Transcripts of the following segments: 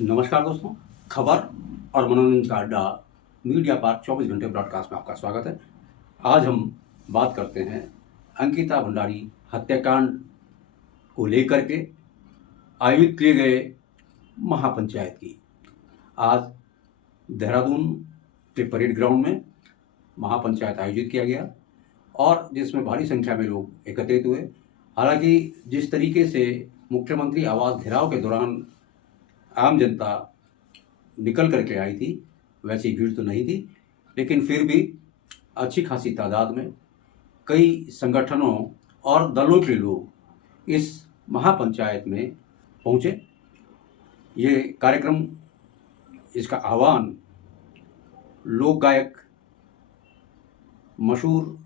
नमस्कार दोस्तों, खबर और मनोरंजन का अड्डा मीडिया पार्क 24 घंटे ब्रॉडकास्ट में आपका स्वागत है। आज हम बात करते हैं अंकिता भंडारी हत्याकांड को लेकर के आयोजित किए गए महापंचायत की। आज देहरादून के परेड ग्राउंड में महापंचायत आयोजित किया गया और जिसमें भारी संख्या में लोग एकत्रित हुए। हालांकि जिस तरीके से मुख्यमंत्री आवास घेराव के दौरान आम जनता निकल करके आई थी, वैसी भीड़ तो नहीं थी, लेकिन फिर भी अच्छी खासी तादाद में कई संगठनों और दलों के लोग इस महापंचायत में पहुँचे। ये कार्यक्रम, इसका आह्वान लोक गायक मशहूर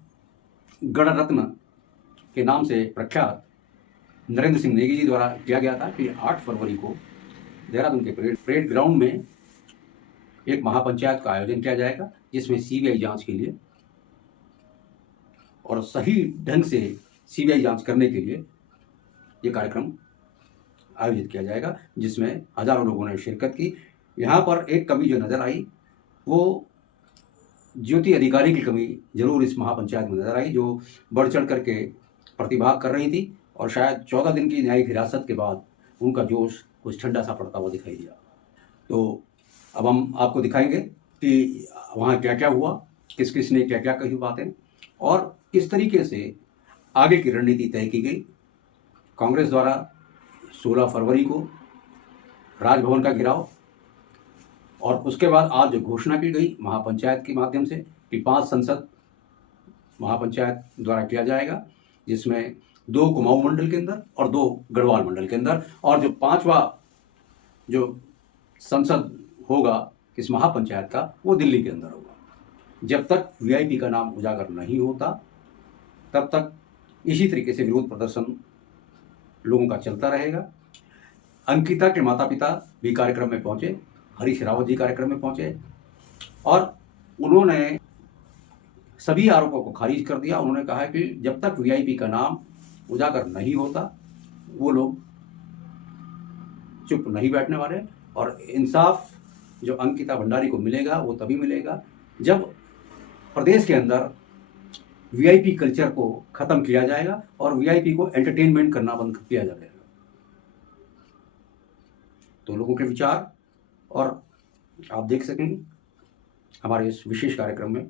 गणरत्न के नाम से प्रख्यात नरेंद्र सिंह नेगी जी द्वारा किया गया था कि 8 फरवरी को देहरादून के परेड ग्राउंड में एक महापंचायत का आयोजन किया जाएगा, जिसमें सीबीआई जांच के लिए और सही ढंग से सीबीआई जांच करने के लिए ये कार्यक्रम आयोजित किया जाएगा, जिसमें हजारों लोगों ने शिरकत की। यहाँ पर एक कमी जो नज़र आई वो ज्योति अधिकारी की कमी जरूर इस महापंचायत में नज़र आई, जो बढ़ चढ़ करके प्रतिभाग कर रही थी और शायद 14 दिन की न्यायिक हिरासत के बाद उनका जोश कुछ ठंडा सा पड़ता हुआ दिखाई दिया। तो अब हम आपको दिखाएंगे कि वहाँ क्या क्या हुआ, किस किस ने क्या क्या कही बातें और किस तरीके से आगे की रणनीति तय की गई। कांग्रेस द्वारा 16 फरवरी को राजभवन का घेराव और उसके बाद आज जो घोषणा की गई महापंचायत के माध्यम से कि 5 संसद महापंचायत द्वारा किया जाएगा, जिसमें 2 कुमाऊं मंडल के अंदर और 2 गढ़वाल मंडल के अंदर, और जो 5वां जो संसद होगा इस महापंचायत का वो दिल्ली के अंदर होगा। जब तक वीआईपी का नाम उजागर नहीं होता तब तक इसी तरीके से विरोध प्रदर्शन लोगों का चलता रहेगा। अंकिता के माता पिता भी कार्यक्रम में पहुंचे, हरीश रावत जी कार्यक्रम में पहुंचे और उन्होंने सभी आरोपों को खारिज कर दिया। उन्होंने कहा कि जब तक वीआईपी का नाम उजागर नहीं होता वो लोग चुप नहीं बैठने वाले और इंसाफ जो अंकिता भंडारी को मिलेगा वो तभी मिलेगा जब प्रदेश के अंदर वीआईपी कल्चर को ख़त्म किया जाएगा और वीआईपी को एंटरटेनमेंट करना बंद किया जाएगा। तो लोगों के विचार और आप देख सकेंगे हमारे इस विशेष कार्यक्रम में।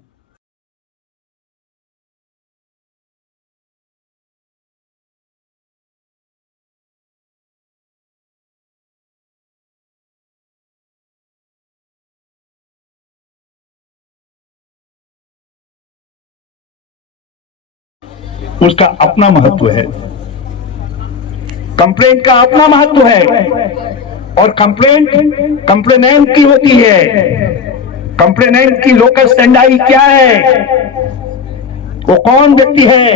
उसका अपना महत्व है, कंप्लेंट का अपना महत्व है और कंप्लेंट कंप्लेनेंट की होती है। कंप्लेनेंट की लोकस स्टैंडाई क्या है, वो कौन व्यक्ति है,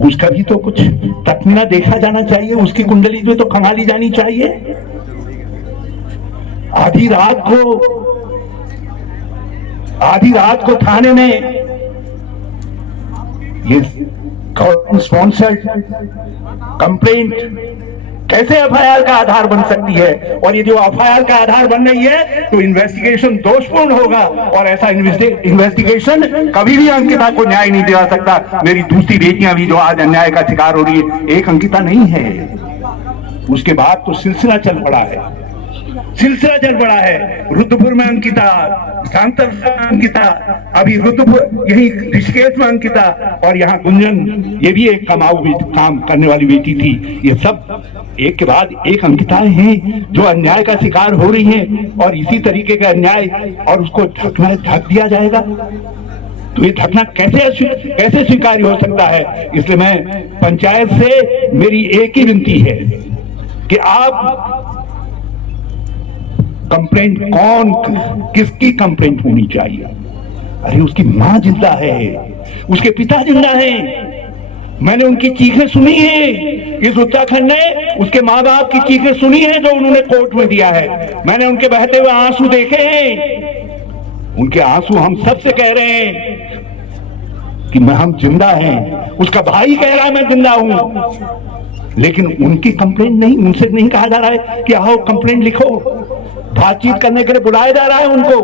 उसका भी तो कुछ तकमीना देखा जाना चाहिए, उसकी कुंडली में तो खंगाली जानी चाहिए। आधी रात को थाने में ये गवर्नमेंट स्पॉन्सर्ड कंप्लेंट कैसे एफआईआर का आधार बन सकती है? और ये जो एफआईआर का आधार बन रही है तो इन्वेस्टिगेशन दोषपूर्ण होगा और ऐसा इन्वेस्टिगेशन कभी भी अंकिता को न्याय नहीं दिला सकता। मेरी दूसरी बेटियां भी जो आज अन्याय का शिकार हो रही है, एक अंकिता नहीं है, उसके बाद तो सिलसिला चल पड़ा है। रुद्रपुर में अंकिता, सांतर में अंकिता, अभी रुद्रपुर यही ऋषिकेश में अंकिता और यहाँ गुंजन, ये भी एक काम करने वाली बेटी थी। ये सब एक के बाद एक अंकिताएं हैं जो अन्याय का शिकार हो रही हैं और इसी तरीके का अन्याय और उसको ढक दिया जाएगा। तो ये ढकना कैसे स्वीकार्य हो सकता है? इसलिए मैं पंचायत से मेरी एक ही विनती है कि आप कंप्लेंट किसकी कंप्लेंट होनी चाहिए? अरे उसकी मां जिंदा है, उसके पिता जिंदा हैं। मैंने उनकी चीखें सुनी है, इस उत्तराखंड ने उसके माँ बाप की चीखें सुनी है जो उन्होंने कोर्ट में दिया है। मैंने उनके बहते हुए आंसू देखे हैं, उनके आंसू हम सबसे कह रहे हैं कि हम जिंदा हैं। उसका भाई कह रहा है मैं जिंदा हूं। लेकिन उनकी कंप्लेंट नहीं, उनसे नहीं कहा जा रहा है कि आओ कंप्लेंट लिखो, बातचीत करने के लिए बुलाया जा रहा है उनको।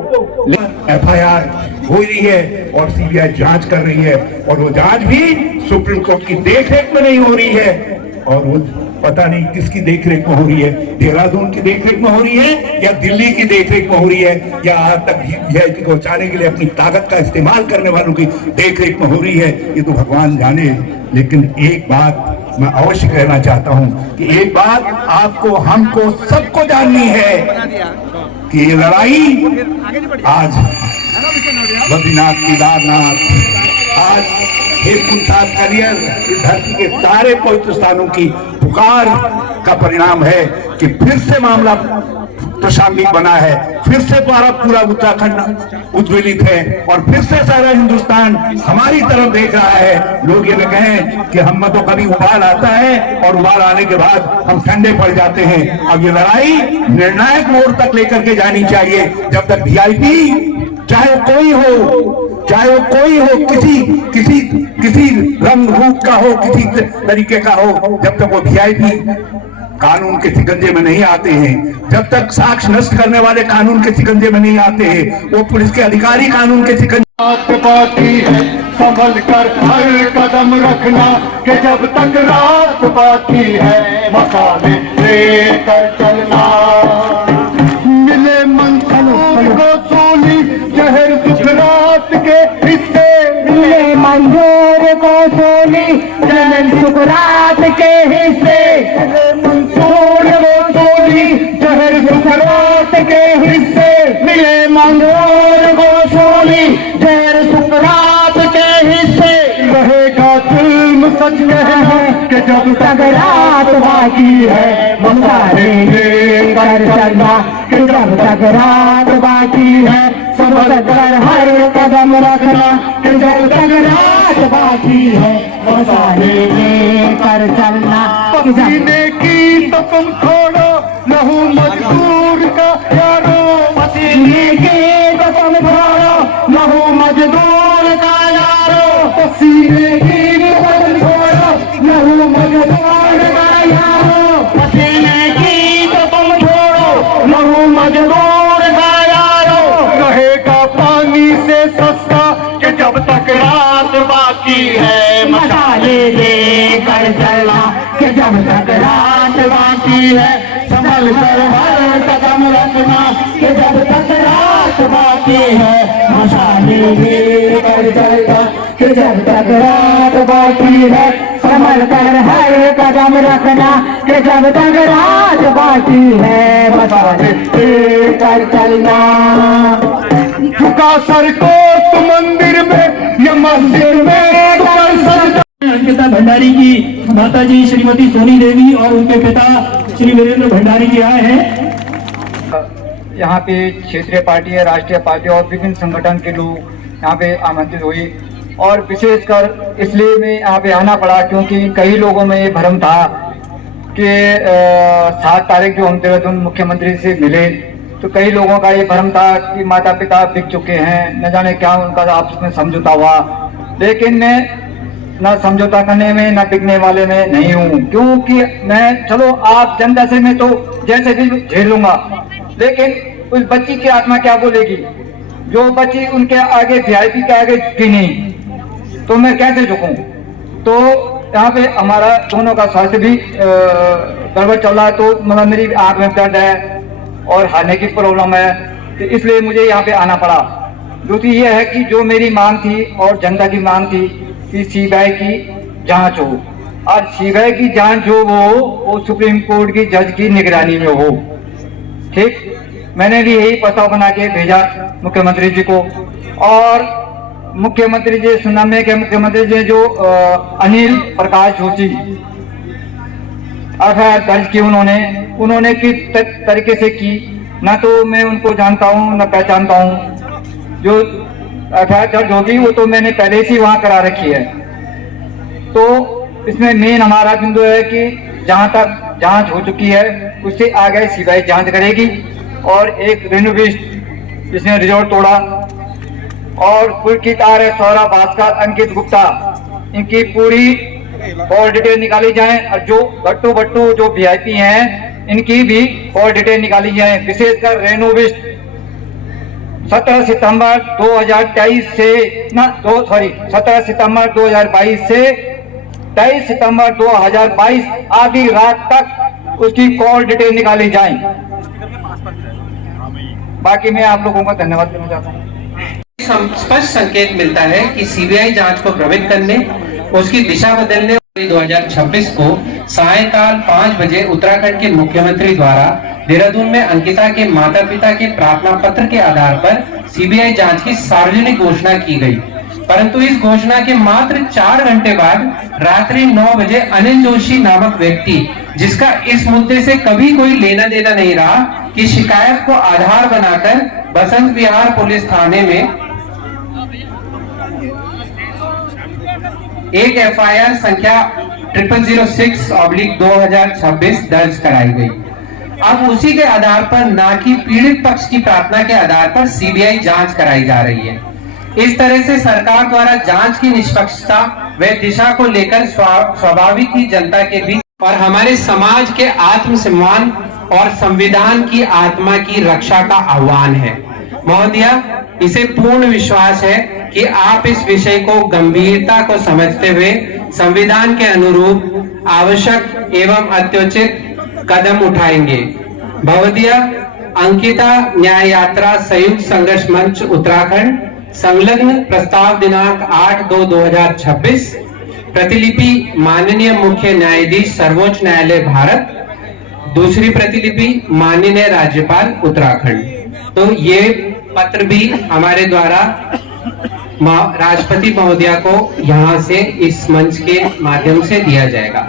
एफआईआर हो रही है और सीबीआई जांच कर रही है, और वो जांच भी सुप्रीम कोर्ट की देखरेख में नहीं हो रही है, और वो पता नहीं किसकी देखरेख में हो रही है, देहरादून की देखरेख में हो रही है या दिल्ली की देखरेख में हो रही है, या आज तक वीआईपी को बचाने के लिए अपनी ताकत का इस्तेमाल करने वालों की देखरेख में हो रही है, ये तो भगवान जाने। लेकिन एक बात मैं अवश्य कहना चाहता हूं कि एक बात आपको, हमको, सबको जाननी है कि ये लड़ाई आज बद्रीनाथ, केदारनाथ, आज हेमकुंड करियर, इस धरती के सारे पवित्र स्थानों की पुकार का परिणाम है कि फिर से मामला प्रशांगिक बना है, फिर से पूरा उत्तराखंड उद्वेलित है, और फिर से सारा हिंदुस्तान हमारी तरफ देख रहा है। लोग ये न कहें कि हम में तो कभी उबाल आता है और उबाल आने के बाद हम ठंडे पड़ जाते हैं। अब ये लड़ाई निर्णायक मोड़ तक लेकर के जानी चाहिए। जब तक वीआईपी, चाहे वो कोई हो, किसी रंग रूप का हो, किसी तरीके का हो, जब तक वो वीआईपी कानून के शिकंजे में नहीं आते हैं, जब तक साक्ष्य नष्ट करने वाले कानून के शिकंजे में नहीं आते हैं, वो पुलिस के अधिकारी कानून के शिकंजे बाकी है, संभल कर हर कदम रखना कि जब तक रात बाकी है, मसाले लेकर चलना। मिले मंसूर को सोनी जहर दुख रात के हिस्से, मिले मंजूर को सोनी जहर दुख रात के हिस्से, मंसूर को सोनी जहर दुख रात के हिस्से, मिले मंजूर को सोनी जहर दुख रात के हिस्से। रहेगा जुल्म सच कहना कि जब तक रात बाकी है, मसाले लेकर चलना कि जब तक रात बाकी है, संभल कर हर कदम रखना कि जब तक रात बाकी है, मसाले लेकर चलना कि जब पसीने की तो तुम छोड़ो लहू मजदूर का यारो, पसीने की तो तुम छोड़ो लहू मजदूर का यारो, पसीने की लहू मजदूर का यारो, पसीने की तो तुम छोड़ो लहू मजदूर का यारो। रहेगा पानी से सस्ता कि जब तक रात बाकी है, मसाले लेकर चलना कि जब तक रात बाकी है, संभल कर हर कदम रखना कि जब तक रात बाकी है, मसाले लेकर चलना कि जब तक रात बाकी है, संभल कर हर कदम रखना कि जब तक रात बाकी है, मसाले लेकर चलना। झुका सर को तू मंदिर में या मस्जिद में कर सजदा। अंकिता भंडारी की माता जी श्रीमती सोनी देवी और उनके पिता श्री वीरेंद्र भंडारी जी आए हैं। यहाँ पे क्षेत्रीय पार्टी है, राष्ट्रीय पार्टी और विभिन्न संगठन के लोग यहाँ पे आमंत्रित हुए, और विशेषकर इसलिए मैं यहाँ पे आना पड़ा क्योंकि कई लोगों में ये भ्रम था कि 7 तारीख जो हम देहरादून मुख्यमंत्री से मिले, तो कई लोगों का ये भ्रम था कि माता पिता बिक चुके हैं, न जाने क्या उनका आपस में समझौता हुआ। लेकिन मैं न समझौता करने में न बिकने वाले में नहीं हूँ, क्योंकि मैं, चलो आप जनता से मैं तो जैसे भी झेल लूंगा, लेकिन उस बच्ची की आत्मा क्या बोलेगी? जो बच्ची उनके आगे वीआईपी के आगे झुकी नहीं, तो मैं कैसे झुकूं? तो यहाँ पे हमारा दोनों का स्वास्थ्य भी गड़बड़ चल रहा है, तो मतलब मेरी आंख में दर्द है और हारने की प्रॉब्लम है, तो इसलिए मुझे यहाँ पे आना पड़ा। दूसरी ये है कि जो मेरी मांग थी और जनता की मांग थी कि सीबीआई की जांच हो, आज सीबीआई की जांच जो वो सुप्रीम कोर्ट की जज की निगरानी में हो। ठीक, मैंने भी यही प्रस्ताव बना के भेजा मुख्यमंत्री जी को, और मुख्यमंत्री जी सुना में के मुख्यमंत्री जी जो अनिल प्रकाश जोशी एफआईआर दर्ज की उन्होंने किस तरीके से की, ना तो मैं उनको जानता हूँ न पहचानता हूँ। जो एफआईआर दर्ज होगी वो तो मैंने पहले से वहाँ करा रखी है। तो इसमें मेन हमारा बिंदु है कि जहाँ तक जांच हो चुकी है उससे आगे सीबीआई जांच करेगी, और एक रेनोविस्ट जिसने रिजॉर्ट तोड़ा, और पुलकित आर्य, सौरभ भास्कर, अंकित गुप्ता, इनकी पूरी और डिटेल निकाली जाए, और जो गट्टू बट्टू जो वीआईपी हैं इनकी भी और डिटेल निकाली जाए। विशेषकर रेनोवेस्ट 17 सितंबर 2022 से 17 सितंबर 2022 से 23 सितंबर 2022 आधी रात तक उसकी कॉल डिटेल निकाली जाए। बाकी मैं आप लोगों का धन्यवाद देना चाहता हूँ। स्पष्ट संकेत मिलता है कि सीबीआई जांच को प्रभावित करने, उसकी दिशा बदलने 2026 को सायंकाल 5 बजे उत्तराखंड के मुख्यमंत्री द्वारा देहरादून में अंकिता के माता पिता के प्रार्थना पत्र के आधार पर सीबीआई जांच की सार्वजनिक घोषणा की गई। परंतु इस घोषणा के मात्र 4 घंटे बाद रात्रि 9 बजे अनिल जोशी नामक व्यक्ति, जिसका इस मुद्दे से कभी कोई लेना देना नहीं रहा, की शिकायत को आधार बनाकर बसंत विहार पुलिस थाने में एक एफआईआर संख्या 0006/2026 दर्ज कराई गई। अब उसी के आधार पर ना कि पीड़ित पक्ष की प्रार्थना के आधार पर सीबीआई जांच कराई जा रही है। इस तरह से सरकार द्वारा जांच की निष्पक्षता व दिशा को लेकर स्वाभाविक ही जनता के बीच और हमारे समाज के आत्मसम्मान और संविधान की आत्मा की रक्षा का आह्वान है। महोदया, इसे पूर्ण विश्वास है कि आप इस विषय को गंभीरता को समझते हुए संविधान के अनुरूप आवश्यक एवं अत्योचित कदम उठाएंगे। महोदया, अंकिता न्याय यात्रा संयुक्त संघर्ष मंच उत्तराखंड संलग्न प्रस्ताव दिनांक 8/2/2026, प्रतिलिपि माननीय मुख्य न्यायाधीश सर्वोच्च न्यायालय भारत, दूसरी प्रतिलिपि माननीय राज्यपाल उत्तराखंड। तो ये पत्र भी हमारे द्वारा राष्ट्रपति महोदया को यहाँ से इस मंच के माध्यम से दिया जाएगा।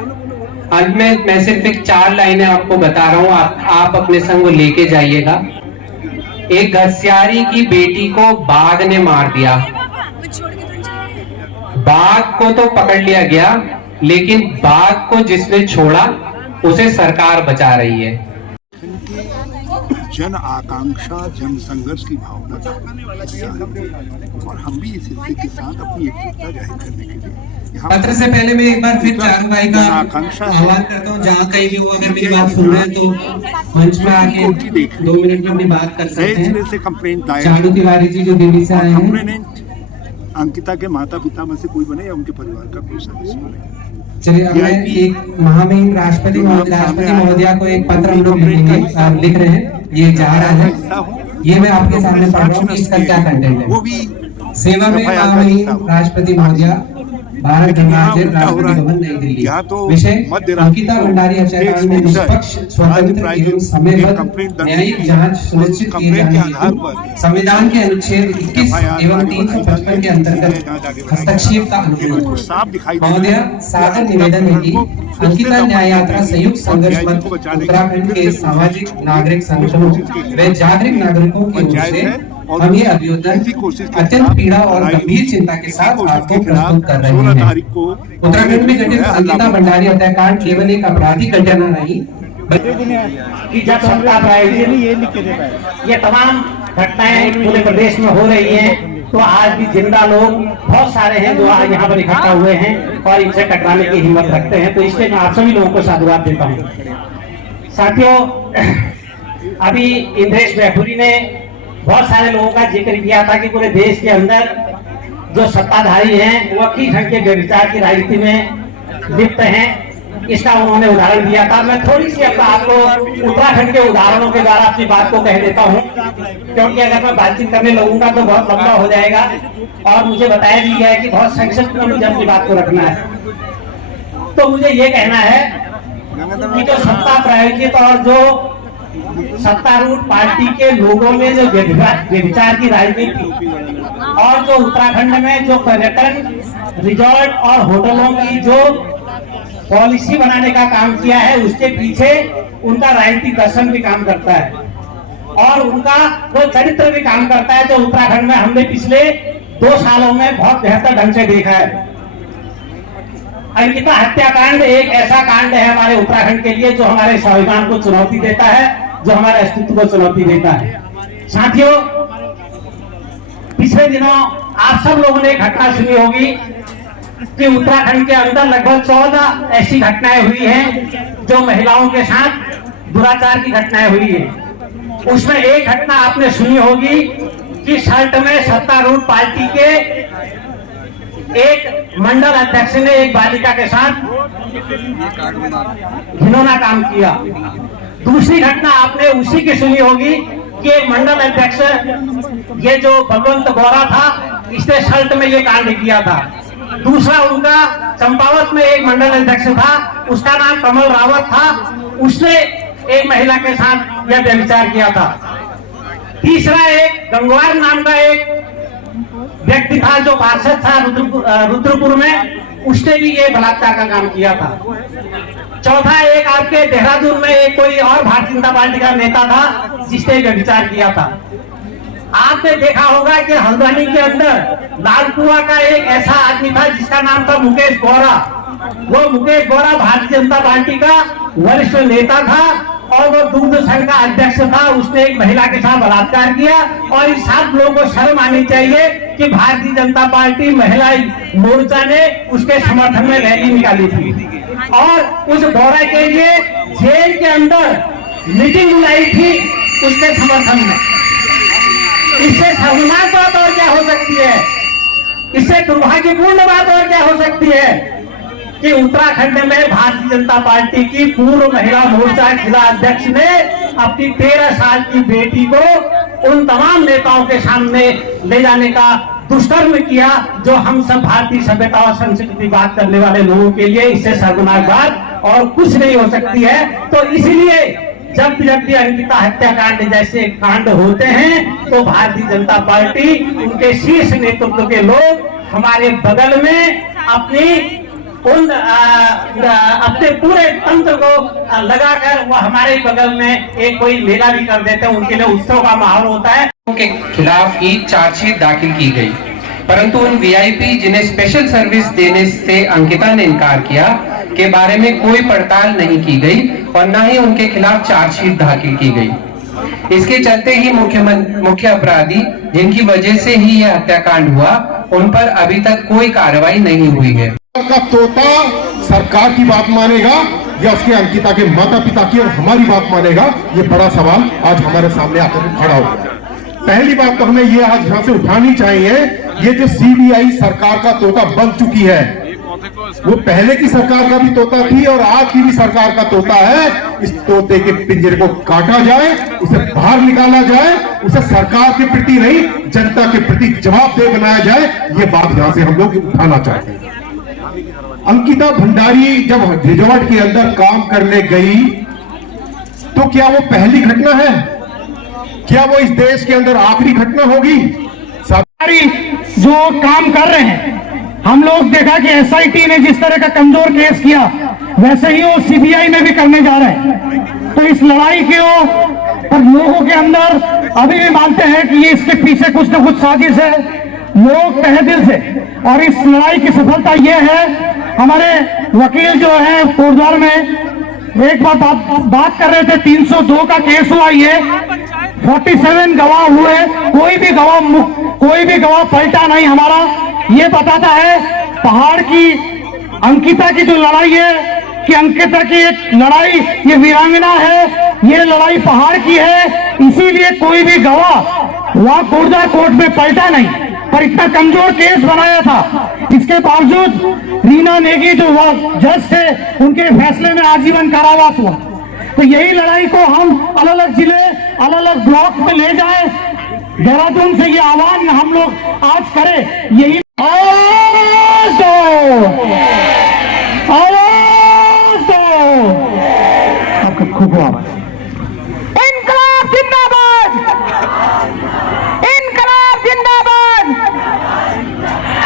अंत में मैं सिर्फ एक 4 लाइनें आपको बता रहा हूँ, आप अपने संग वो लेके जाइएगा। एक घसियारी की बेटी को बाघ ने मार दिया। बाघ को तो पकड़ लिया गया, लेकिन बाघ को जिसने छोड़ा उसे सरकार बचा रही है। जन आकांक्षा, जन संघर्ष की भावना का हिस्सा है और हम भी इस हिस्से के साथ अपनी एकजुटता जाहिर करने के लिए पत्र से पहले मैं एक बार फिर चारू भाई का आह्वान करता हूँ, जहाँ कहीं भी वो अगर मेरी बात सुन रहे हैं तो मंच में आके 2 मिनट में अपनी बात कर सकते हैं। चारू तिवारी जी जो दिल्ली से आए हैं। अंकिता के माता पिता में से कोई बने या उनके परिवार का कोई सदस्य बने। चलिए, हमें एक महामहिम राष्ट्रपति महोदया को एक पत्र हम लोग लिख रहे हैं, ये जा रहा है, ये मैं आपके सामने पढ़ रहा हूँ कि इसका क्या कंटेंट है। सेवा में महामहिम राष्ट्रपति महोदया, भारत गणराज्य, राष्ट्रपति भवन, नई दिल्ली। विषय: अंकिता भंडारी हत्याकांड में निष्पक्ष, स्वतंत्र एवं समयबद्ध न्यायिक जांच सुनिश्चित किए जाने हेतु संविधान के अनुच्छेद 21 एवं 355 के अंतर्गत हस्तक्षेप का अनुरोध। महोदया, सादर निवेदन है कि अंकिता न्याय यात्रा संयुक्त संघर्ष मंच उत्तराखंड के सामाजिक नागरिक संगठनों व जागरूक नागरिकों की ओर से हम ये अभियोजन अत्यंत पीड़ा और गंभीर चिंता के साथ आपको प्रस्तुत कर रहे हैं। उत्तराखंड में घटित अंकिता भंडारी हत्याकांड केवल एक आपराधिक घटना नहीं, कि जब सत्ता प्रायोजित ये तमाम घटनाएं पूरे प्रदेश में हो रही हैं, तो आज भी जिंदा लोग बहुत सारे हैं जो आज यहाँ पर इकट्ठा हुए हैं और इनसे टकराने की हिम्मत रखते हैं। तो इसलिए मैं आप सभी लोगों को साधुवाद देता हूँ। साथियों, अभी इंद्रेश वैभुरी ने बहुत सारे लोगों का जिक्र किया था कि पूरे देश के अंदर जो सत्ताधारी हैं वो अपनी ढंग के व्यभिचार की राजनीति में लिप्त हैं। इसका उन्होंने उदाहरण दिया था। मैं थोड़ी सी अपना आपको उत्तराखंड के उदाहरणों के द्वारा अपनी बात को कह देता हूँ, क्योंकि अगर मैं बातचीत करने लगूंगा तो बहुत लंबा हो जाएगा और मुझे बताया भी गया है कि बहुत संक्षिप्त में मुझे अपनी बात को रखना है। तो मुझे ये कहना है कि जो सत्ता प्रायोजित और जो सत्तारूढ़ पार्टी के लोगों ने जो व्यभिचार की राजनीति और जो उत्तराखंड में जो पर्यटन रिजॉर्ट और होटलों की जो पॉलिसी बनाने का काम किया है, उसके पीछे उनका राजनीतिक दर्शन भी काम करता है और उनका वो चरित्र भी काम करता है, जो उत्तराखंड में हमने पिछले 2 सालों में बहुत बेहतर ढंग से देखा है। अंकिता हत्याकांड एक ऐसा कांड है हमारे उत्तराखंड के लिए जो हमारे स्वाभिमान को चुनौती देता है, जो हमारे अस्तित्व को चुनौती देता है। साथियों, पिछले दिनों आप सब लोगों ने एक घटना सुनी होगी कि उत्तराखंड के अंदर लगभग 14 ऐसी घटनाएं हुई हैं जो महिलाओं के साथ दुराचार की घटनाएं हुई हैं। उसमें एक घटना आपने सुनी होगी कि शर्ट में सत्तारूढ़ पार्टी के एक मंडल अध्यक्ष ने एक बालिका के साथ घिनौना काम किया। दूसरी घटना आपने उसी की सुनी होगी कि एक मंडल अध्यक्ष ये जो भगवंत गौरा था इसने शर्ट में ये कांड किया था। दूसरा उनका चंपावत में एक मंडल अध्यक्ष था, उसका नाम कमल रावत था, उसने एक महिला के साथ यह व्यभिचार किया था। तीसरा एक गंगवार नाम का एक व्यक्ति था जो पार्षद था रुद्रपुर में, उसने भी ये बलात्कार का काम किया था। चौथा एक आपके देहरादून में एक कोई और भारतीय जनता पार्टी का नेता था जिसने व्यभिचार किया था। आपने देखा होगा कि हल्द्वानी के अंदर लालकुआ का एक ऐसा आदमी था जिसका नाम था मुकेश गौरा। वो मुकेश गौरा भारतीय जनता पार्टी का वरिष्ठ नेता था और वो दुग्ध संघ का अध्यक्ष था। उसने एक महिला के साथ बलात्कार किया और इन 7 लोगों को शर्म आनी चाहिए कि भारतीय जनता पार्टी महिला मोर्चा ने उसके समर्थन में रैली निकाली थी और उस गौरा के लिए जेल के अंदर मीटिंग बुलाई थी उसके समर्थन में। इससे शर्मनाक बात और क्या हो सकती है, इससे दुर्भाग्यपूर्ण बात और क्या हो सकती है कि उत्तराखंड में भारतीय जनता पार्टी की पूर्व महिला मोर्चा जिला अध्यक्ष ने अपनी 13 साल की बेटी को उन तमाम नेताओं के सामने ले जाने का दुष्कर्म किया जो हम सब भारतीय सभ्यता और संस्कृति की बात करने वाले लोगों के लिए इससे शर्मनाक बात और कुछ नहीं हो सकती है। तो इसलिए जब भी अंकिता हत्याकांड जैसे कांड होते हैं तो भारतीय जनता पार्टी उनके शीर्ष नेतृत्व के लोग हमारे बगल में अपने पूरे तंत्र को लगाकर वो हमारे बगल में एक कोई मेला भी कर देते हैं, उनके लिए उत्सव का माहौल होता है। के खिलाफ ही चार्जशीट दाखिल की गई, परंतु उन वीआईपी जिन्हें स्पेशल सर्विस देने से अंकिता ने इनकार किया के बारे में कोई पड़ताल नहीं की गई और न ही उनके खिलाफ चार्जशीट दाखिल की गई। इसके चलते ही मुख्य अपराधी जिनकी वजह से ही यह हत्याकांड हुआ उन पर अभी तक कोई कार्रवाई नहीं हुई है। का तोता सरकार की बात मानेगा या उसके अंकिता के माता पिता की और हमारी बात मानेगा, ये बड़ा सवाल आज हमारे सामने आकर खड़ा हो गया। पहली बात तो हमें ये आज यहाँ से उठानी चाहिए, ये जो सीबीआई सरकार का तोता बन चुकी है वो पहले की सरकार का भी तोता थी और आज की भी सरकार का तोता है। इस तोते के पिंजरे को काटा जाए, उसे बाहर निकाला जाए, उसे सरकार के प्रति नहीं जनता के प्रति जवाबदेह बनाया जाए, ये बात यहाँ से हम लोग उठाना चाहते हैं। अंकिता भंडारी जब रिजॉर्ट के अंदर काम करने गई तो क्या वो पहली घटना है? क्या वो इस देश के अंदर आखिरी घटना होगी? सरकारी जो काम कर रहे हैं, हम लोग देखा कि एसआईटी ने जिस तरह का कमजोर केस किया वैसे ही वो सीबीआई में भी करने जा रहे हैं। तो इस लड़ाई के पर लोगों के अंदर अभी भी मानते हैं कि ये इसके पीछे कुछ न कुछ साजिश है, लोग तहे दिल से। और इस लड़ाई की सफलता ये है, हमारे वकील जो है कोटद्वार में एक बात कर रहे थे, 302 का केस हुआ, ये 47 गवाह हुए, कोई भी गवाह पलटा नहीं हमारा। ये बताता है पहाड़ की अंकिता की जो लड़ाई है कि अंकिता की एक लड़ाई ये वीरांगना है, ये लड़ाई पहाड़ की है, इसीलिए कोई भी गवाह वहां कोटद्वार कोर्ट में पलटा नहीं। पर इतना कमजोर केस बनाया था, इसके बावजूद रीना नेगी जो जज थे उनके फैसले में आजीवन कारावास हुआ। तो यही लड़ाई को हम अलग अलग जिले, अलग अलग ब्लॉक में ले जाए, देहरादून से ये आह्वान हम लोग आज करें। यही आवाज दो, आवाज दो, आपका खूब आवाज। इनकलाब जिंदाबाद, इनकलाब जिंदाबाद,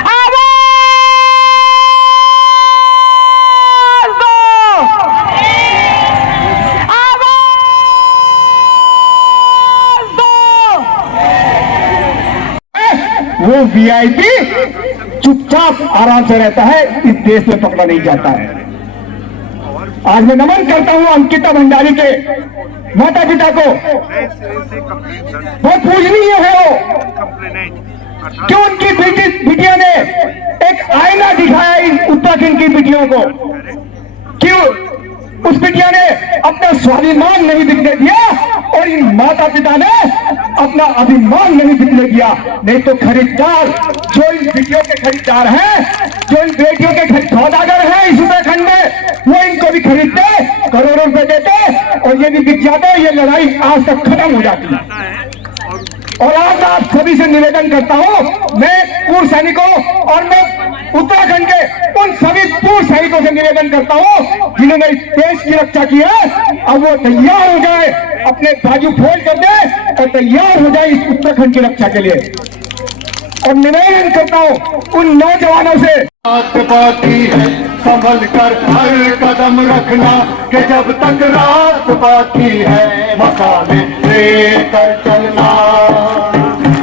आवाज दो, आवाज दो। वो वीआईपी चुपचाप आराम से रहता है, इस देश में पकड़ा नहीं जाता है। आज मैं नमन करता हूं अंकिता भंडारी के माता पिता को बहुत पूजनीय है वो। क्यों उनकी बिटिया ने एक आईना दिखाया इन उत्तराखंड की बिटियों को? क्यों उस बिटिया ने अपना स्वाभिमान नहीं दिखने दिया और इन माता पिता ने अपना अभिमान नहीं दिखने दिया? नहीं तो खरीदार जो इन बिटियों के खरीदार हैं, जो इन बेटियों के सौदागर हैं इस उत्तराखंड में, वो इनको भी खरीदते, करोड़ों रुपए देते और ये भी बिक जाते, ये लड़ाई आज तक खत्म हो जाती है। और आज आप सभी से निवेदन करता हूं, मैं पूर्व सैनिकों और मैं उत्तराखंड के उन सभी पूर्व सैनिकों से निवेदन करता हूं जिन्होंने इस देश की रक्षा की है, अब वो तैयार हो जाए, अपने बाजू फोल्ड कर दे और तैयार हो जाए इस उत्तराखंड की रक्षा के लिए। और निवेदन करता हूं उन नौजवानों से, बात बाकी है संभल कर हर कदम रखना कि जब तक रात बाकी है मकाने लेकर चलना।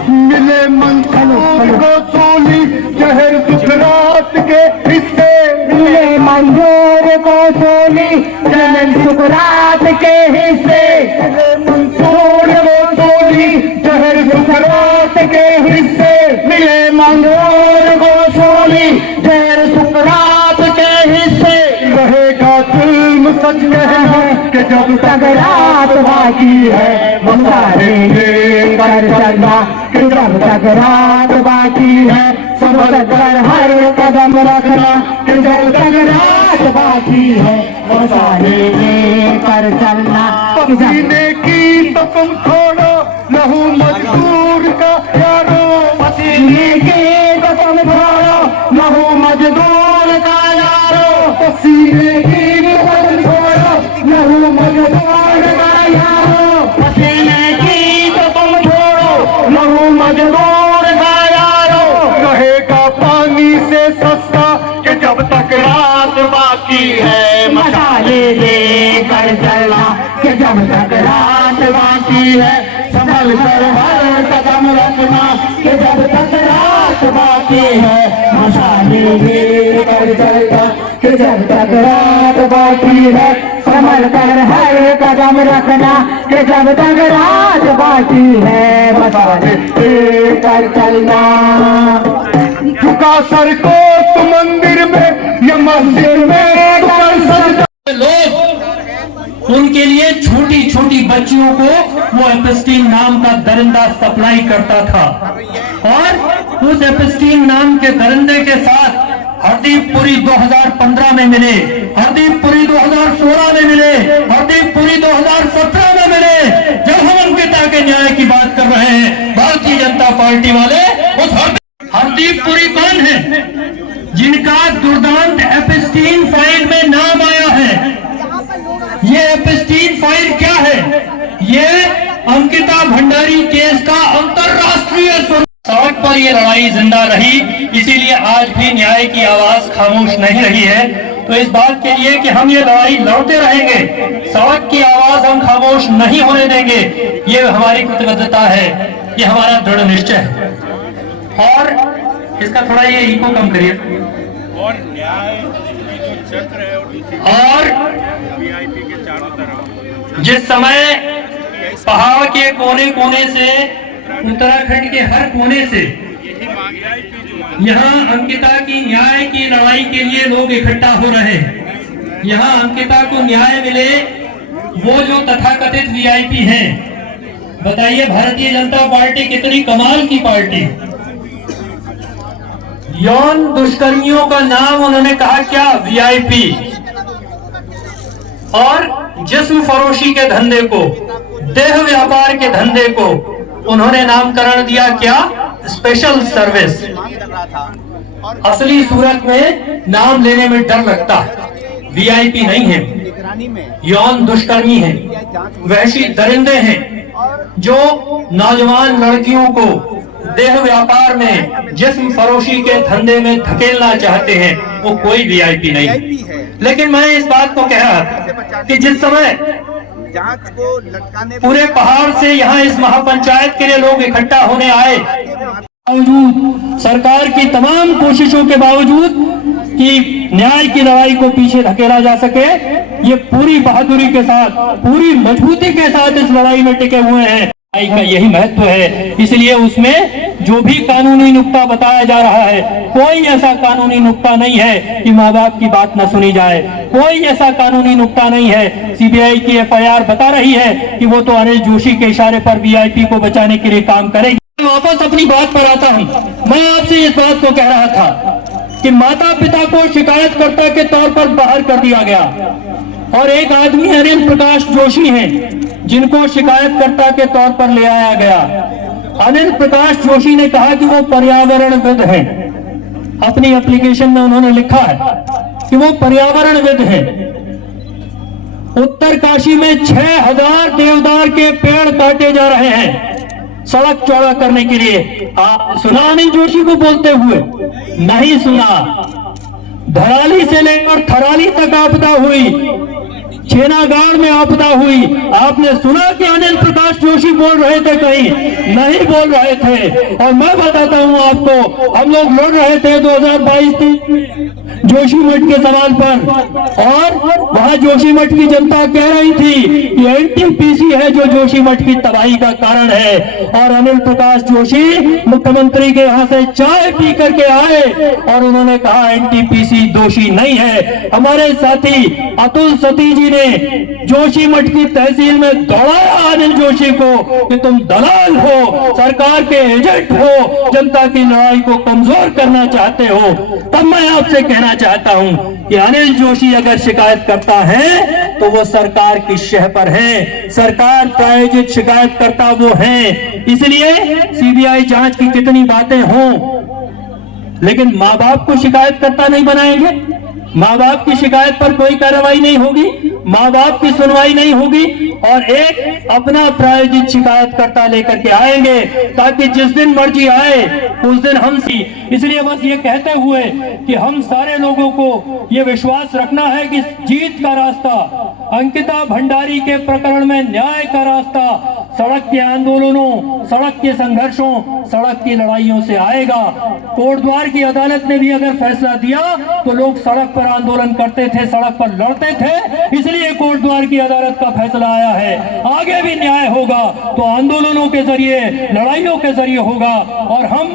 मिले मंथन को सोली जहर दुख रात के हिस्से, मिले मंजूर को सोली जहर दुख रात के हिस्से, मिले मंसूर को सोली जहर दुख रात के हिस्से, मिले मंजूर को सोली जहर दुख रात के हिस्से। रहेगा जुल्म सच कहना कि जब तक रात बाकी है मुसाफिर कर चलना कि जब तक रात बाकी है, संभल कर हर कदम रखना कि जब तक रात बाकी है मुसाफिर कर चलना। पसीने की तो तुम छोड़ो लहू मजदूर का यारो, पसीने की तो तुम छोड़ो लहू मजदूर का यारो, पसीने की तो तुम छोड़ो लहू मजदूर का यारो, पसीने की तो तुम छोड़ो लहू मजदूर का यारो। रहेगा पानी से सस्ता कि जब तक रात बाकी है मसाले लेकर चलना कि जब तक रात बाकी है, संभल कर हर कदम रखना कि जब तक रात बाकी है, मसाले लेकर चलना कि जब तक रात बाकी है, संभल कर हर कदम रखना कि जब तक रात बाकी है, मसाले लेकर चलना। झुका सर को तू मंदिर में या मस्जिद में कर सजदा, लोग उनके लिए छोटी छोटी बच्चियों को वो एपिस्टीन नाम का दरिंदा सप्लाई करता था और उस एपिस्टीन नाम के दरिंदे के साथ हरदीप पुरी 2015 में मिले, हरदीप पुरी 2016 में मिले, हरदीप पुरी 2017 में मिले। जब हम अंकिता के न्याय की बात कर रहे हैं, भारतीय जनता पार्टी वाले उस हरदीप पुरी कौन है जिनका दुर्दांत एपिस्टीन फाइल में नाम आया है? ये एपिस्टीन फाइल क्या है? ये अंकिता भंडारी केस का अंतरराष्ट्रीय सड़क पर ये लड़ाई जिंदा रही, इसीलिए आज भी न्याय की आवाज खामोश नहीं रही है। तो इस बात के लिए कि हम ये लड़ाई लड़ते रहेंगे, सड़क की आवाज हम खामोश नहीं होने देंगे, ये हमारी प्रतिबद्धता है, ये हमारा दृढ़ निश्चय है। और इसका थोड़ा ये इको कम करिए। और न्याय जो चक्र है और जिस समय पहाड़ के कोने कोने से, उत्तराखंड के हर कोने से यहाँ अंकिता की न्याय की लड़ाई के लिए लोग इकट्ठा हो रहे हैं, यहाँ अंकिता को न्याय मिले, वो जो तथाकथित वीआईपी हैं। बताइए भारतीय जनता पार्टी कितनी कमाल की पार्टी। यौन दुष्कर्मियों का नाम उन्होंने कहा क्या? वीआईपी। और जिस्म फरोशी के धंधे को, देह व्यापार के धंधे को उन्होंने नामकरण दिया क्या? Special service. असली सूरत में नाम लेने में डर लगता है। वीआईपी नहीं है, यौन दुष्कर्मी है, वहशी दरिंदे हैं जो नौजवान लड़कियों को देह व्यापार में, जिस्म फरोशी के धंधे में धकेलना चाहते हैं, वो कोई वीआईपी नहीं। लेकिन मैं इस बात को कह रहा था कि जिस समय जांच को लटकाने पूरे पहाड़ से यहाँ इस महापंचायत के लिए लोग इकट्ठा होने आए, बावजूद सरकार की तमाम कोशिशों के बावजूद कि न्याय की लड़ाई को पीछे धकेला जा सके, ये पूरी बहादुरी के साथ, पूरी मजबूती के साथ इस लड़ाई में टिके हुए हैं। लड़ाई का यही महत्व है। इसलिए उसमें जो भी कानूनी नुक्ता बताया जा रहा है, कोई ऐसा कानूनी नुक्ता नहीं है कि माँ बाप की बात न सुनी जाए, कोई ऐसा कानूनी नुक्ता नहीं है। सीबीआई की एफआईआर बता रही है कि वो तो अनिल जोशी के इशारे पर वीआईपी को बचाने के लिए काम करेगी। वापस अपनी बात पर आता हूं। मैं आपसे इस बात को कह रहा था कि माता पिता को शिकायतकर्ता के तौर पर बाहर कर दिया गया और एक आदमी अनिल प्रकाश जोशी हैं जिनको शिकायतकर्ता के तौर पर ले आया गया। अनिल प्रकाश जोशी ने कहा कि वो पर्यावरणविद हैं। अपनी एप्लीकेशन में उन्होंने लिखा है कि वो पर्यावरणविद हैं। उत्तरकाशी में 6000 देवदार के पेड़ काटे जा रहे हैं सड़क चौड़ा करने के लिए। आप सुना अनिल जोशी को बोलते हुए? नहीं सुना। धराली से लेकर थराली तक आपदा हुई, छेनागाड़ में आपदा हुई। आपने सुना कि अनिल प्रकाश जोशी बोल रहे थे? कहीं नहीं बोल रहे थे। और मैं बताता हूं आपको, हम लोग लड़ रहे थे 2022 जोशी मठ के सवाल पर, और वहां जोशी मठ की जनता कह रही थी कि एनटीपीसी है जो जोशी मठ की तबाही का कारण है। और अनिल प्रकाश जोशी मुख्यमंत्री के यहाँ से चाय पी करके आए और उन्होंने कहा एनटीपीसी दोषी नहीं है। हमारे साथी अतुल सती जी ने जोशी मठ की तहसील में दौड़ाया अनिल जोशी को कि तुम दलाल हो, सरकार के एजेंट हो, जनता की लड़ाई को कमजोर करना चाहते हो। तब मैं आपसे कहना चाहता हूं कि अनिल जोशी अगर शिकायत करता है तो वो सरकार की शह पर है, सरकार प्रायोजित शिकायतकर्ता वो हैं। इसलिए सीबीआई जांच की कितनी बातें हों, लेकिन माँ बाप को शिकायतकर्ता नहीं बनाएंगे। माँ बाप की शिकायत पर कोई कार्रवाई नहीं होगी, माँ बाप की सुनवाई नहीं होगी, और एक अपना प्रायोजित शिकायतकर्ता लेकर के आएंगे ताकि जिस दिन मर्जी आए उस दिन हम सी। इसलिए बस ये कहते हुए कि हम सारे लोगों को ये विश्वास रखना है कि जीत का रास्ता, अंकिता भंडारी के प्रकरण में न्याय का रास्ता सड़क के आंदोलनों, सड़क के संघर्षों, सड़क की लड़ाइयों से आएगा। कोटद्वार की अदालत ने भी अगर फैसला दिया तो लोग सड़क पर आंदोलन करते थे, सड़क पर लड़ते थे, इसलिए कोटद्वार की अदालत का फैसला आया है। आगे भी न्याय होगा तो आंदोलनों के जरिए, लड़ाइयों के जरिए होगा। और हम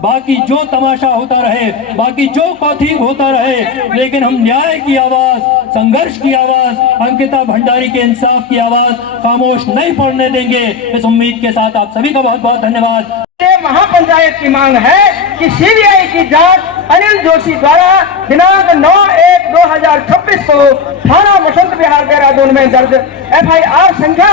बाकी जो तमाशा होता रहे, बाकी जो कौथिग होता रहे, लेकिन हम न्याय की आवाज, संघर्ष की आवाज, अंकिता भंडारी के इंसाफ की आवाज खामोश नहीं पड़ने देंगे। इस उम्मीद के साथ आप सभी का बहुत बहुत धन्यवाद। महापंचायत की मांग है कि सीबीआई की जांच अनिल जोशी द्वारा दिनांक 9/1/2026 को थाना वसंत विहार देहरादून में दर्ज एफआईआर संख्या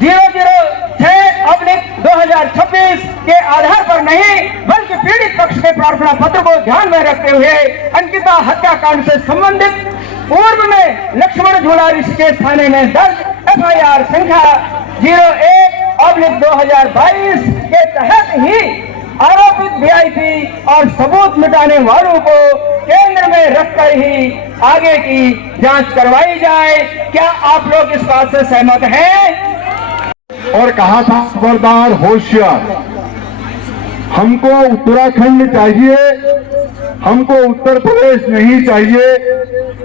006/2026 के आधार पर नहीं, बल्कि पीड़ित पक्ष के प्रार्थना पत्र को ध्यान में रखते हुए अंकिता हत्याकांड से संबंधित पूर्व में लक्ष्मण झूला ऋषिकेश थाने में दर्ज एफआईआर संख्या 01/2022 के तहत ही आरोपित वीआईपी और सबूत मिटाने वालों को केंद्र में रखकर ही आगे की जांच करवाई जाए। क्या आप लोग इस बात से सहमत हैं? और कहा था खबरदार होशियार, हमको उत्तराखंड चाहिए, हमको उत्तर प्रदेश नहीं चाहिए,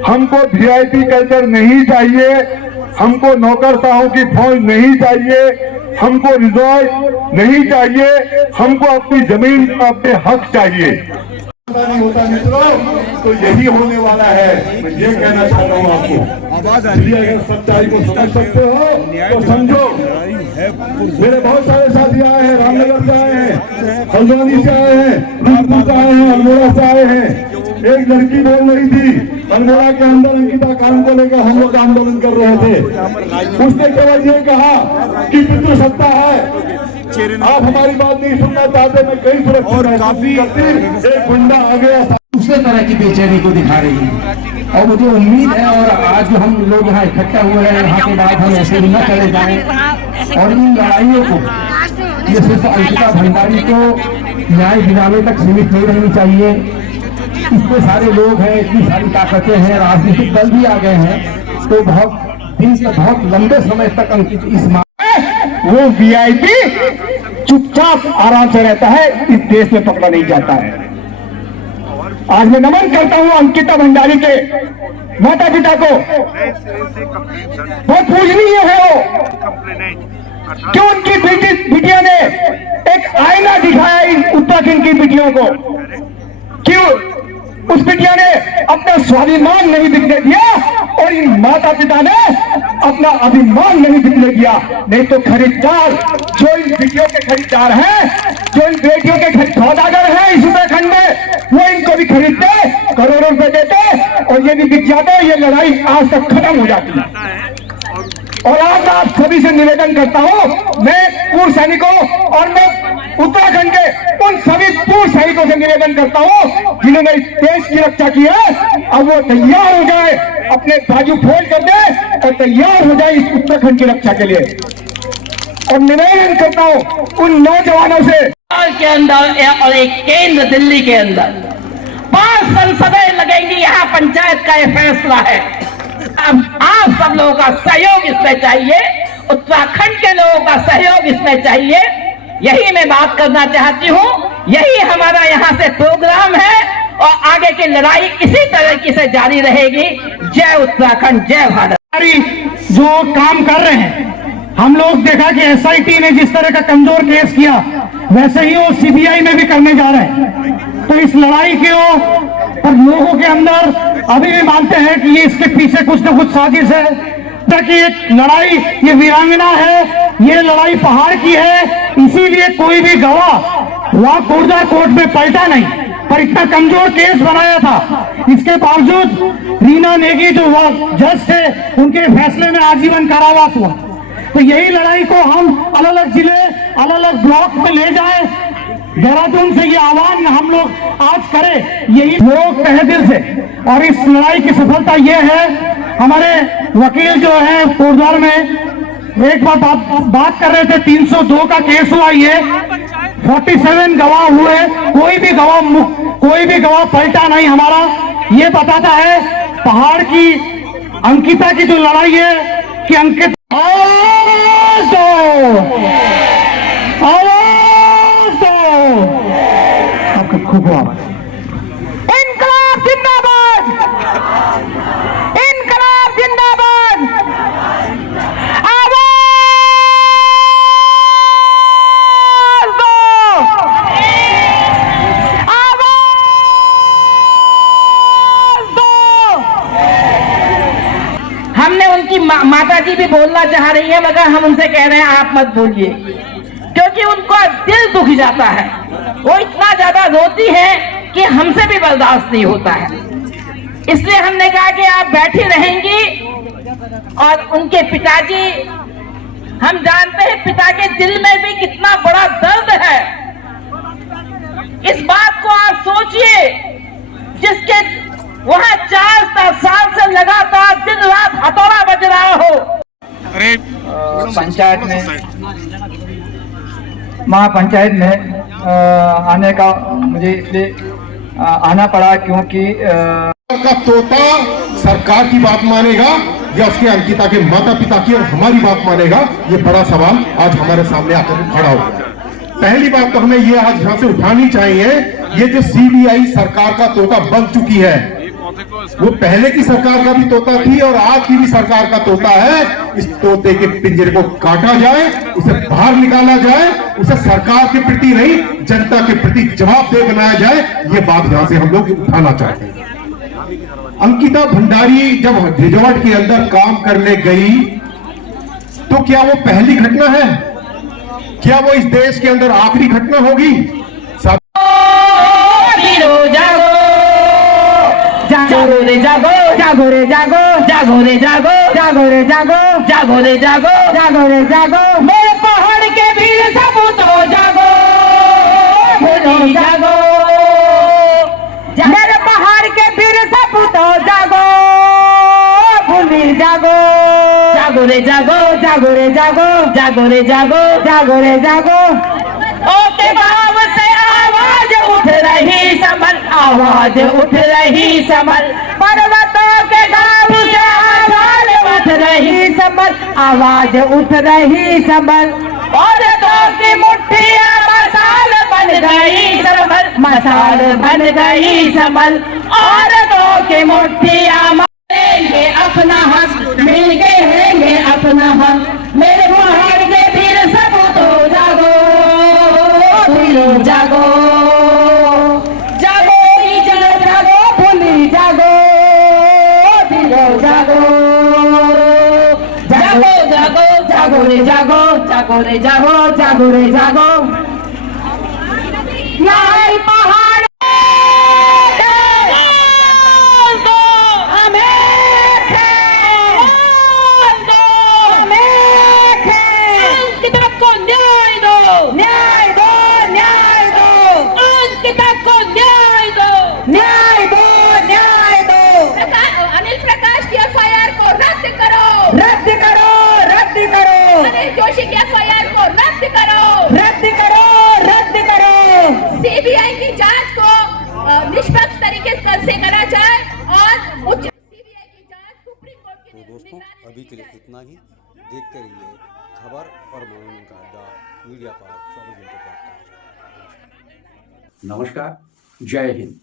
हमको वीआईपी कल्चर नहीं चाहिए, हमको नौकरशाहों की फौज नहीं चाहिए, हमको रिजॉर्ट नहीं चाहिए, हमको अपनी जमीन का अपने हक चाहिए। नहीं होता मित्रों, तो यही होने वाला है। मैं ये कहना चाहता हूँ आपको, अगर सच्चाई को समझ सकते हो तो समझो। मेरे बहुत सारे साथी आए हैं, रामनगर से आए हैं, हल्द्वानी से आए हैं, रूपपुर से आए हैं, अल्मोड़ा से आए हैं। एक लड़की बोल रही थी अल्मोड़ा के अंदर अंकिता कांड को लेकर हम लोग आंदोलन कर रहे थे। उसने केवल ये कहा कि पितृ सत्ता है, आप हमारी बात नहीं सुनना चाहते। मैं कई सुरक्षा और काफी एक गुंडा आ गया, दूसरे तरह की बेचैनी को दिखा रही है। और मुझे उम्मीद है, और आज जो हम लोग यहाँ इकट्ठा हुए हैं, यहाँ के बाद हम ऐसे ही न चले जाएं और इन लड़ाइयों को, ये सिर्फ अंकिता भंडारी को न्याय दिलाने तक सीमित नहीं रहनी चाहिए। इतने सारे लोग हैं, इतनी सारी ताकतें हैं, राजनीतिक दल भी आ गए हैं, तो बहुत लंबे समय तक अंकित इस वो वीआईपी चुपचाप आराम से रहता है, इस देश में पकड़ा नहीं जाता है। आज मैं नमन करता हूं अंकिता भंडारी के माता पिता को बहुत पूजनीय है वो। क्यों उनकी बिटिया ने एक आईना दिखाया इन उत्तराखंड की बिटियों को? क्यों उस बिटिया ने अपना स्वाभिमान नहीं बिकने दिया और इन माता पिता ने अपना अभिमान नहीं बिकने दिया? नहीं तो खरीदार जो इन बिटियों के खरीदार हैं, जो इन बेटियों के सौदागर हैं इस उत्तराखंड में, वो इनको भी खरीदते, करोड़ों रुपए देते और ये भी बिक जाते, ये लड़ाई आज तक खत्म हो जाती है। और आज आप सभी से निवेदन करता हूं, मैं पूर्व सैनिकों और मैं उत्तराखंड के उन सभी पूर्व सैनिकों से निवेदन करता हूं जिन्होंने इस देश की रक्षा की है, अब वो तैयार हो जाए, अपने बाजू फोल्ड कर दे और तैयार हो जाए इस उत्तराखंड की रक्षा के लिए। और निवेदन करता हूं उन नौजवानों से के अंदर और एक केंद्र दिल्ली के अंदर 5 संसदें लगेंगी, यहाँ पंचायत का यह फैसला है। आप सब लोगों का सहयोग इसमें चाहिए, उत्तराखंड के लोगों का सहयोग इसमें चाहिए। यही मैं बात करना चाहती हूँ, यही हमारा यहाँ से प्रोग्राम है और आगे की लड़ाई इसी तरीके से जारी रहेगी। जय उत्तराखंड, जय भारत। जो काम कर रहे हैं, हम लोग देखा कि एसआईटी ने जिस तरह का कमजोर केस किया, वैसे ही वो सीबीआई में भी करने जा रहे हैं। तो इस लड़ाई के पर लोगों के अंदर अभी भी मानते हैं कि ये इसके पीछे कुछ न कुछ साजिश है, ताकि एक लड़ाई ये वीरांगना है, ये लड़ाई पहाड़ की है, इसीलिए कोई भी गवाह वहां कोटद्वार कोर्ट में पलटा नहीं, पर इतना कमजोर केस बनाया था। इसके बावजूद रीना नेगी जो जज थे, उनके फैसले में आजीवन कारावास हुआ। तो यही लड़ाई को हम अलग अलग जिले, अलग अलग ब्लॉक में ले जाए, देहरादून से ये आह्वान हम लोग आज करें, यही लोग तहे दिल से। और इस लड़ाई की सफलता ये है, हमारे वकील जो है कोटद्वार में एक बात कर रहे थे, 302 का केस हुआ, ये 47 गवाह हुए, कोई भी गवाह पलटा नहीं हमारा। ये बताता है पहाड़ की अंकिता की जो लड़ाई है कि अंकित आवाज दो, आवाज दो, आपका खूब आवाज। इनकलाब जिंदाबाद, इनकलाब जिंदाबाद, आवाज दो, आवाज दो। हमने उनकी माता जी भी बोलना चाह रही है, मगर हम उनसे कह रहे हैं आप मत बोलिए, क्योंकि उनका दिल दुख जाता है। वो इतना ज्यादा रोती है कि हमसे भी बर्दाश्त नहीं होता है। इसलिए हमने कहा कि आप बैठी रहेंगी। और उनके पिताजी, हम जानते हैं पिता के दिल में भी कितना बड़ा दर्द है। इस बात को आप सोचिए, जिसके वहां 4 साल से लगातार दिन रात हथौड़ा बज रहा हो। पंचायत में, महापंचायत में आने का मुझे इसलिए आना पड़ा क्योंकि का तोता सरकार की बात मानेगा या उसके अंकिता के माता पिता की और हमारी बात मानेगा, ये बड़ा सवाल आज हमारे सामने आकर खड़ा हो गया। पहली बात तो हमें ये आज यहाँ से उठानी चाहिए, ये जो सीबीआई सरकार का तोता बन चुकी है, वो पहले की सरकार का भी तोता थी और आज की भी सरकार का तोता है। इस तोते के पिंजरे को काटा जाए, उसे बाहर निकाला जाए, उसे सरकार के प्रति नहीं जनता के प्रति जवाबदेह बनाया जाए, ये बात यहां से हम लोग उठाना चाहते हैं। अंकिता भंडारी जब रिजॉर्ट के अंदर काम करने गई तो क्या वो पहली घटना है? क्या वो इस देश के अंदर आखिरी घटना होगी? जागो रे जागो, जागो रे जागो, जागो रे जागो, जागो रे जागो, जागो रे जागो, जागो रे जागो। मेरे पहाड़ के वीर सपूतों जागो, भूली जागो, मेरे पहाड़ के वीर सपूतों जागो, भूली जागो, जागो रे जागो, जागो रे जागो, जागो रे जागो, जागो रे जागो। ओके गाँव से आवाज उठ रही संभल, आवाज उठ रही संभल, पर्वतों के गाँव से आवाज उठ रही संभल, आवाज उठ रही संभल। औरतों की मुट्ठियां मसाल बन गई संभल, मसाल बन गई संभल, औरतों की मुट्ठियां लेंगे अपना हक, मिलके लेंगे अपना हक। मेरे मुहार के वीर सब तो जागो, वीरों जागो, जागो इजल जागो, भूली जागो, वीरों जागो, जागो जागो जागो रे जागो, जागो रे जागो, जागो रे जागो। न्याय पहाड़ अनिल प्रकाश की एफआईआर को रद्द करो, रद्द करो, रद्द करो। अनिल जोशी की एफआईआर को रद्द करो, रद्द करो, रद्द करो। सीबीआई की जांच को निष्पक्ष तरीके से करा जाए और उच्च सीबीआई की जांच सुप्रीम कोर्ट की। तो दोस्तों अभी के लिए इतना ही। देखते रहिए खबर और मनोरंजन का अड्डा मीडिया पार्क 24 घंटे पर। नमस्कार, जय हिंद।